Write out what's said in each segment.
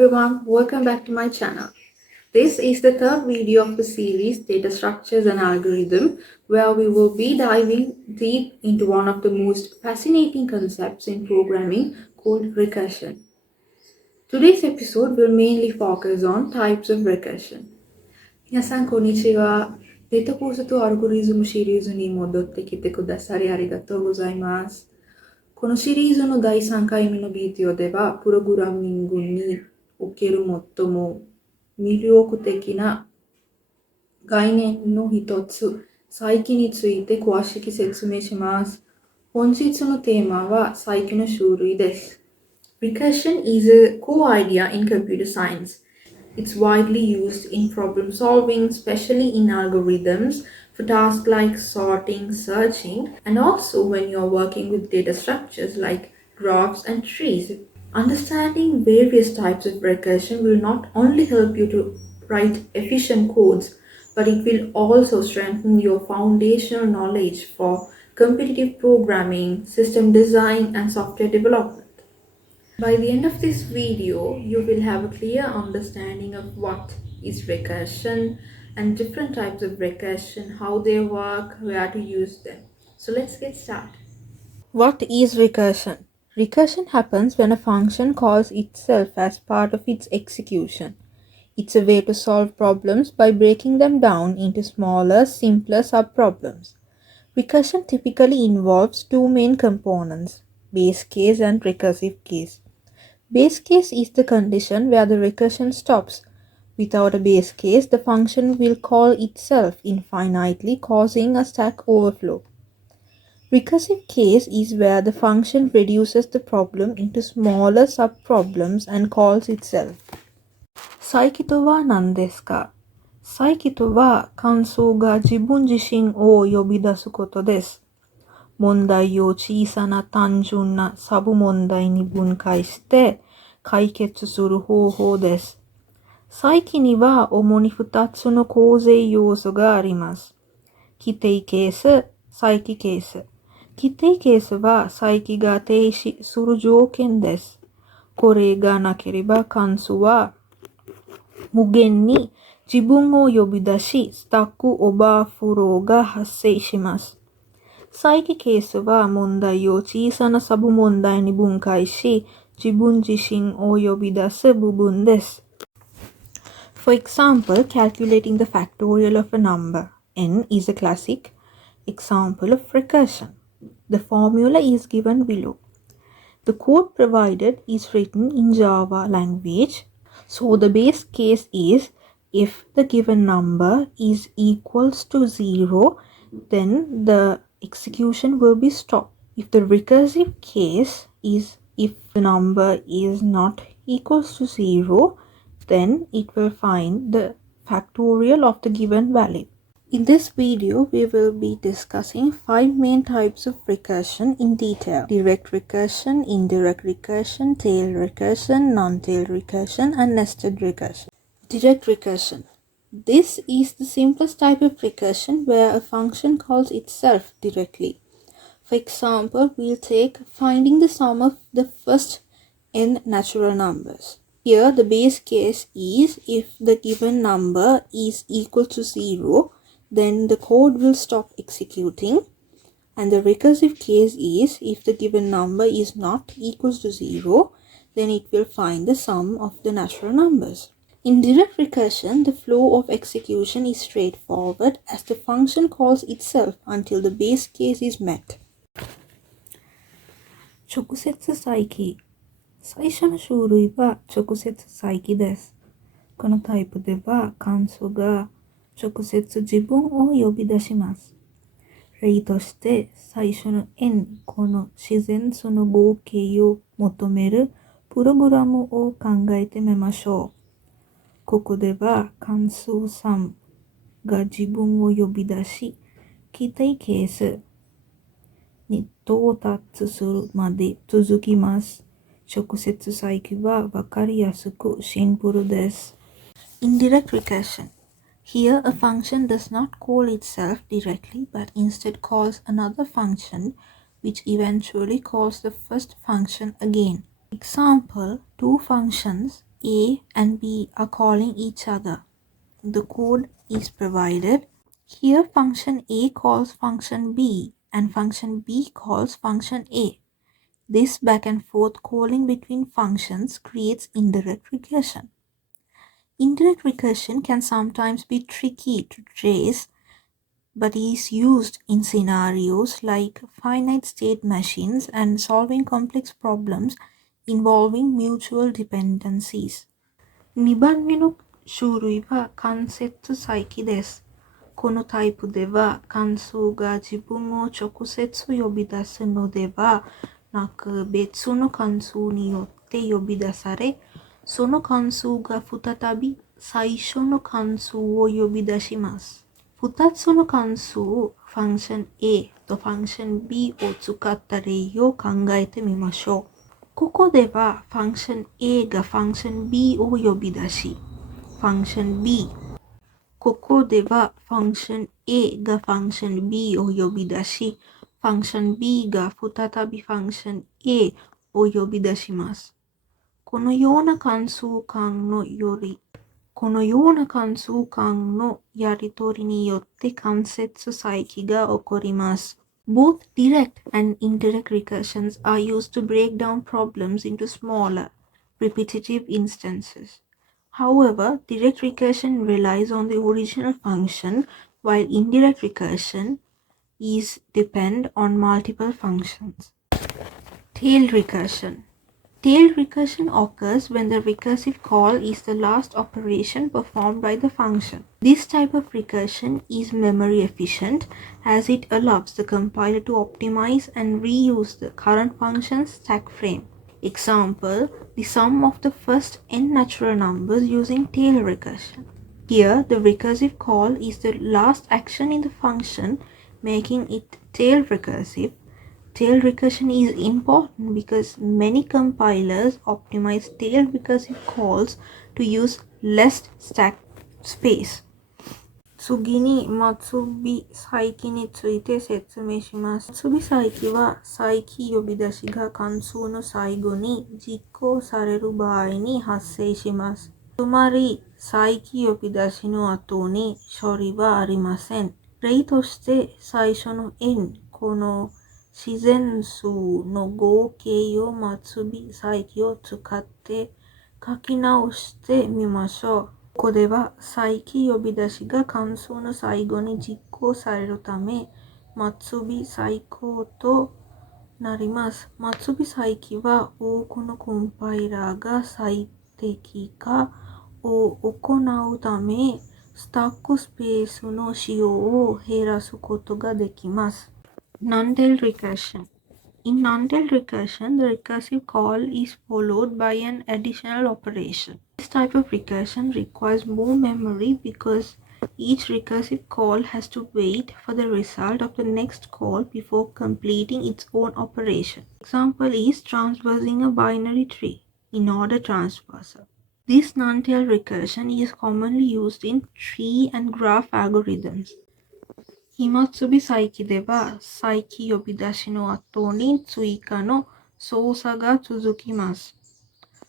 everyone, welcome back to my channel. This is the third video of the series Data Structures and Algorithm, where we will be diving deep into one of the most fascinating concepts in programming called recursion. Today's episode will mainly focus on types of recursion. 皆さんこんにちは。データ構造とアルゴリズムシリーズに戻ってきてくださりありがとうございます。このシリーズの第3回目のビデオでは、プログラミングにおける最も魅力的な概念の一つ、再帰について詳しく説明します。本日のテーマは再帰の種類です。Recursion is a core idea in computer science. It's widely used in problem solving, especially in algorithms, for tasks like sorting, searching, and also when you're working with data structures like graphs and trees. Understanding various types of recursion will not only help you to write efficient codes, but it will also strengthen your foundational knowledge for competitive programming, system design, and software development. By the end of this video, you will have a clear understanding of what is recursion and different types of recursion, how they work, where to use them. So let's get started. What is recursion? Recursion happens when a function calls itself as part of its execution. It's a way to solve problems by breaking them down into smaller, simpler subproblems. Recursion typically involves two main components, base case and recursive case. Base case is the condition where the recursion stops. Without a base case, the function will call itself infinitely, causing a stack overflow. Recursive case is where the function reduces the problem into smaller subproblems and calls itself. 再帰とは何ですか？再帰とは関数が自分自身を呼び出すことです。問題を小さな単純なサブ問題に分解して解決する方法です。再帰には主に2つの構成要素があります。規定ケース、再帰ケース。規定ケースは再帰が停止する条件です。これがなければ関数は無限に自分を呼び出し、スタックオーバーフローが発生します。再帰ケースは問題を小さなサブ問題に分解し、自分自身を呼び出す部分です。For example, calculating the factorial of a number n is a classic example of recursion. The formula is given below. The code provided is written in Java language. So the base case is if the given number is equals to 0, then the execution will be stopped. If the recursive case is if the number is not equals to 0, then it will find the factorial of the given value. In this video, we will be discussing 5 main types of recursion in detail. Direct recursion, indirect recursion, tail recursion, non-tail recursion, and nested recursion. Direct recursion. This is the simplest type of recursion where a function calls itself directly. For example, we'll take finding the sum of the first n natural numbers. Here, the base case is if the given number is equal to 0, then the code will stop executing. And the recursive case is if the given number is not equals to 0, then it will find the sum of the natural numbers. In direct recursion, the flow of execution is straightforward as the function calls itself until the base case is met. 直接再帰。最初の種類は直接再帰です。このタイプでは関数が直接自分を呼び出します。例として最初の n 個の自然数の合計を求めるプログラムを考えてみましょう。ここでは関数3が自分を呼び出し、規定ケースに到達するまで続きます。直接再帰はわかりやすくシンプルです。Indirect recursion. Here, a function does not call itself directly but instead calls another function which eventually calls the first function again. Example, two functions A and B are calling each other. The code is provided. Here function A calls function B and function B calls function A. This back and forth calling between functions creates indirect recursion. Indirect recursion can sometimes be tricky to trace, but is used in scenarios like finite state machines and solving complex problems involving mutual dependencies. 2番目の種類は間接再帰です。このタイプでは関数が自分を直接呼び出すのではなく別の関数によって呼び出され、その関数が再び最初の関数を呼び出します。2つの関数、ファンクション A とファンクション B を使った例を考えてみましょう。ここではファンクション A がファンクション B を呼び出し、ファンクション B。ここではファンクション A がファンクション B を呼び出し、ファンクション B が再びファンクション A を呼び出します。このような関数間のやり取りによって間接再帰が起こります。Both direct and indirect recursions are used to break down problems into smaller, repetitive instances. However, direct recursion relies on the original function, while indirect recursion depend on multiple functions. Tail recursion. Tail recursion occurs when the recursive call is the last operation performed by the function. This type of recursion is memory efficient as it allows the compiler to optimize and reuse the current function's stack frame. Example, the sum of the first n natural numbers using tail recursion. Here, the recursive call is the last action in the function, making it tail recursive. Tail recursion is important because many compilers optimize tail recursive calls to use less stack space. 次に末尾再帰について説明します。末尾再帰は再帰呼び出しが関数の最後に実行される場合に発生します。つまり再帰呼び出しの後に処理はありません。例として最初の n この自然数の合計を末尾再帰を使って書き直してみましょう。ここでは再帰呼び出しが関数の最後に実行されるため末尾再考となります。末尾再帰は多くのコンパイラーが最適化を行うためスタックスペースの使用を減らすことができます。Non-tail recursion. In non-tail recursion, the recursive call is followed by an additional operation. This type of recursion requires more memory because each recursive call has to wait for the result of the next call before completing its own operation. Example is transversing a binary tree in order transversal. This non-tail recursion is commonly used in tree and graph algorithms. 末尾再帰では再帰呼び出しの後に追加の操作が続きます。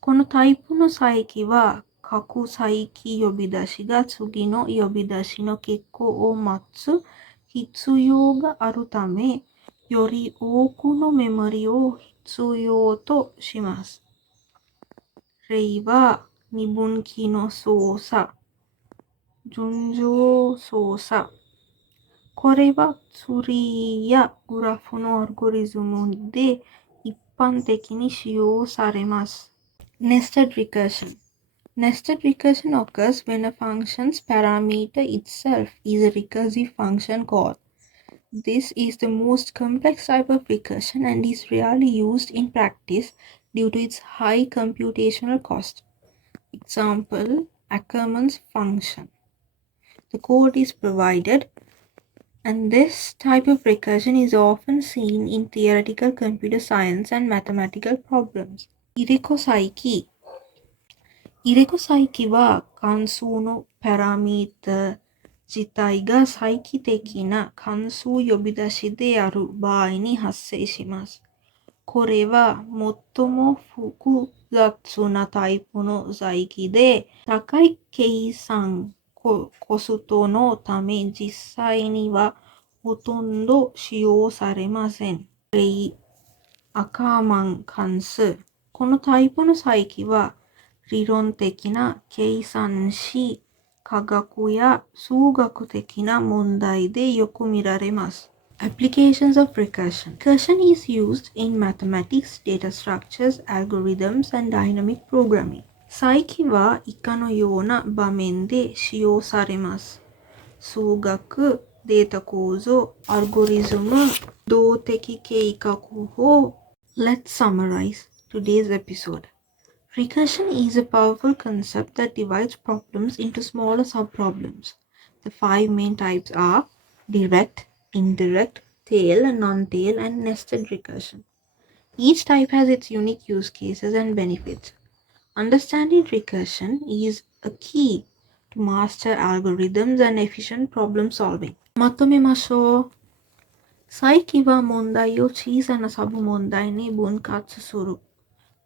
このタイプの再帰は各再帰呼び出しが次の呼び出しの結果を待つ必要があるため、より多くのメモリを必要とします。例は二分岐の操作、順序操作。これはツリーやグラフのアルゴリズムで一般的に使用されます。Nested recursion. Nested recursion occurs when a function's parameter itself is a recursive function call. This is the most complex type of recursion and is rarely used in practice due to its high computational cost. Example, Ackermann's function. The code is provided, and this type of recursion is often seen in theoretical computer science and mathematical problems. 入れ子再帰。入れ子再帰は関数のパラミータ自体が再帰的な関数呼び出しである場合に発生します。これは最も複雑なタイプの再帰で、高い計算コストのため実際にはほとんど使用されません。アカーマン関数。このタイプの再帰は理論的な計算式、科学や数学的な問題でよく見られます。Applications of recursion. Recursion is used in mathematics, data structures, algorithms, and dynamic programming. 再帰は以下のような場面で使用されます。数学、データ構造、アルゴリズム、動的計画法。Let's summarize today's episode. Recursion is a powerful concept that divides problems into smaller subproblems. The 5 main types are direct, indirect, tail, non-tail, and nested recursion. Each type has its unique use cases and benefits. Understanding recursion is a key to master algorithms and efficient problem solving. まとめましょう。再帰は問題を小さなサブ問題に分割する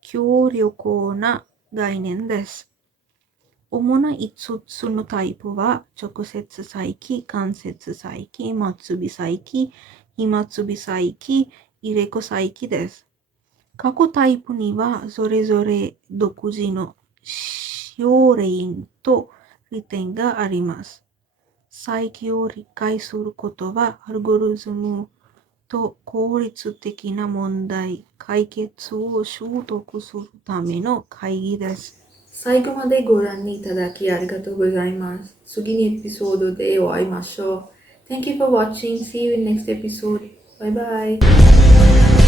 強力な概念です。主な5つのタイプは直接再帰、間接再帰、末尾再帰、非末尾再帰、入れ子再帰です。各タイプにはそれぞれ独自の使用例と利点があります。再帰を理解することはアルゴリズムと効率的な問題解決を習得するための会議です。最後までご覧いただきありがとうございます。次のエピソードでお会いましょう。Thank you for watching. See you in next episode. Bye bye.